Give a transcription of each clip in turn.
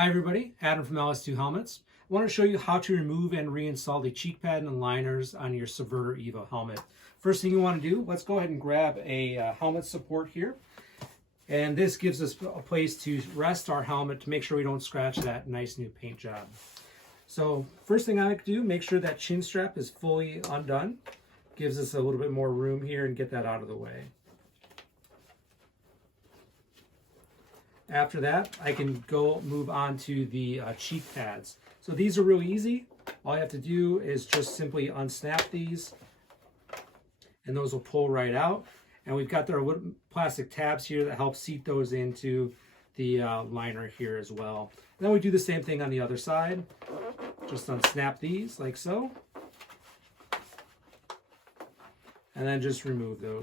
Hi everybody, Adam from LS2 Helmets. I want to show you how to remove and reinstall the cheek pad and liners on your Subverter Evo helmet. First thing you want to do, let's go ahead and grab a helmet support here. And this gives us a place to rest our helmet to make sure we don't scratch that nice new paint job. So first thing I like to do, make sure that chin strap is fully undone. Gives us a little bit more room here and get that out of the way. After that, I can move on to the cheek pads. So these are really easy. All you have to do is just simply unsnap these, and those will pull right out. And we've got our little plastic tabs here that help seat those into the liner here as well. And then we do the same thing on the other side. Just unsnap these like so. And then just remove those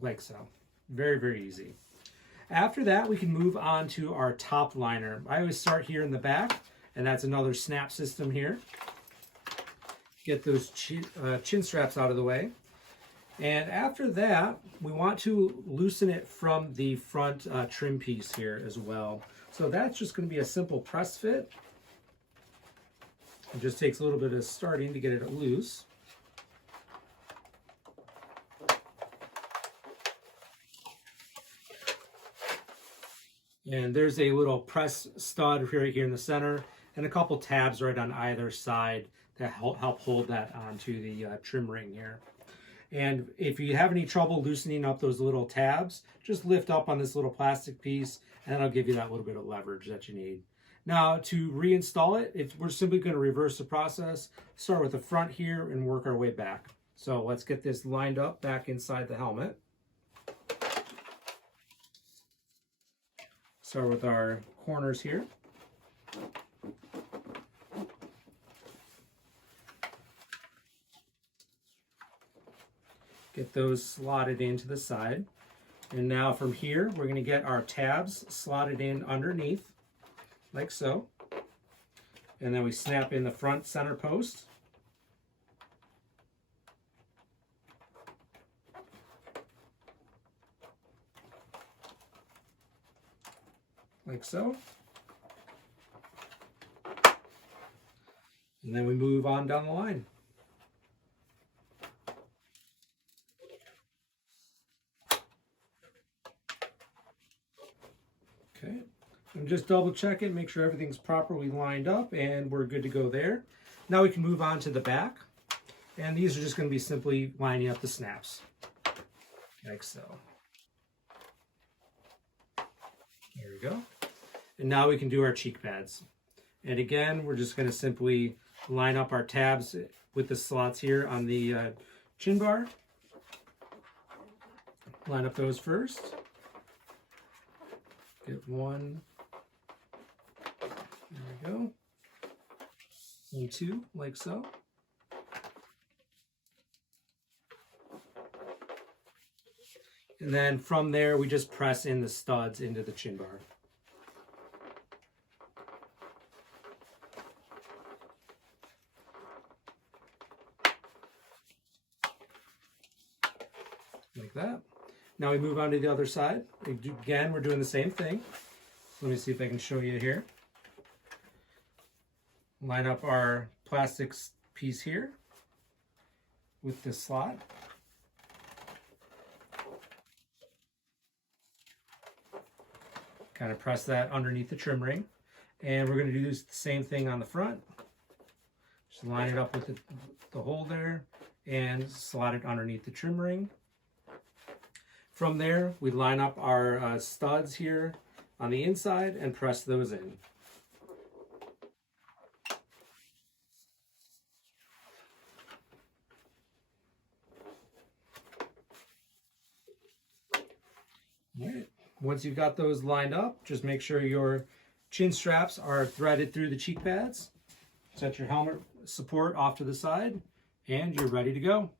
like so. Very, very easy. After that, we can move on to our top liner. I always start here in the back, and that's another snap system here. Get those chin straps out of the way. And after that, we want to loosen it from the front trim piece here as well. So that's just going to be a simple press fit. It just takes a little bit of starting to get it loose. And there's a little press stud right here in the center and a couple tabs right on either side that help hold that onto the trim ring here. And if you have any trouble loosening up those little tabs, just lift up on this little plastic piece and that'll give you that little bit of leverage that you need. Now to reinstall it, we're simply going to reverse the process, start with the front here and work our way back. So let's get this lined up back inside the helmet. Start with our corners here. Get those slotted into the side. And now from here, we're going to get our tabs slotted in underneath, like so. And then we snap in the front center post. Like so. And then we move on down the line. Okay, and just double check it, make sure everything's properly lined up, and we're good to go there. Now we can move on to the back, and these are just going to be simply lining up the snaps, like so. There we go. And now we can do our cheek pads. And again, we're just going to simply line up our tabs with the slots here on the chin bar. Line up those first. Get one. There we go. And two, like so. And then from there, we just press in the studs into the chin bar. Like that. Now we move on to the other side. Again, we're doing the same thing. Let me see if I can show you here. Line up our plastic piece here with this slot. Kind of press that underneath the trim ring. And we're going to do the same thing on the front. Just line it up with the hole there and slot it underneath the trim ring. From there, we line up our studs here on the inside and press those in. All right. Once you've got those lined up, just make sure your chin straps are threaded through the cheek pads. Set your helmet support off to the side, and you're ready to go.